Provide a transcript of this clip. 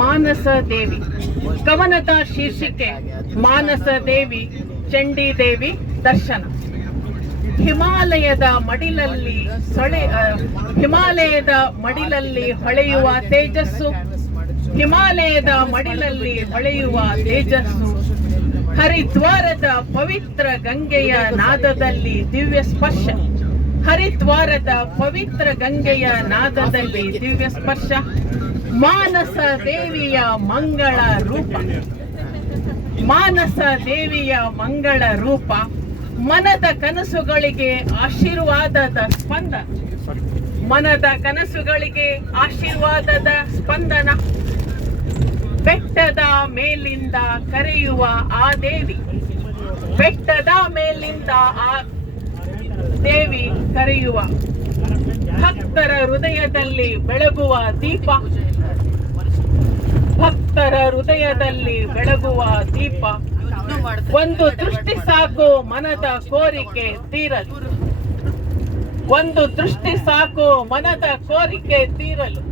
ಮಾನಸ ದೇವಿ. ಕವನದ ಶೀರ್ಷಿಕೆ ಮಾನಸ ದೇವಿ ಚಂಡಿ ದೇವಿ ದರ್ಶನ. ಹಿಮಾಲಯದ ಮಡಿಲಲ್ಲಿ ಹೊಳೆಯುವ ತೇಜಸ್ಸು, ಹಿಮಾಲಯದ ಮಡಿಲಲ್ಲಿ ಹೊಳೆಯುವ ತೇಜಸ್ಸು, ಹರಿದ್ವಾರದ ಪವಿತ್ರ ಗಂಗೆಯ ನಾದದಲ್ಲಿ ದಿವ್ಯ ಸ್ಪರ್ಶ, ಹರಿದ್ವಾರದ ಪವಿತ್ರ ಗಂಗೆಯ ನಾದದಲ್ಲಿ ದಿವ್ಯ ಸ್ಪರ್ಶ, ಮಾನಸ ದೇವಿಯ ಮಂಗಳ ರೂಪ, ಮಾನಸ ದೇವಿಯ ಮಂಗಳ ರೂಪ, ಮನದ ಕನಸುಗಳಿಗೆ ಆಶೀರ್ವಾದದ ಸ್ಪಂದನ, ಮನದ ಕನಸುಗಳಿಗೆ ಆಶೀರ್ವಾದದ ಸ್ಪಂದನ, ಬೆಟ್ಟದ ಮೇಲಿಂದ ಕರೆಯುವ ಆ ದೇವಿ, ಬೆಟ್ಟದ ಮೇಲಿಂದ ಆ ದೇವಿ ಕರೆಯುವ, ಭಕ್ತರ ಹೃದಯದಲ್ಲಿ ಬೆಳಗುವ ದೀಪ, ಭಕ್ತರ ಹೃದಯದಲ್ಲಿ ಬೆಳಗುವ ದೀಪ, ಒಂದು ದೃಷ್ಟಿ ಸಾಕು ಮನದ ಕೋರಿಕೆ ತೀರಲು, ಒಂದು ದೃಷ್ಟಿ ಸಾಕು ಮನದ ಕೋರಿಕೆ ತೀರಲು,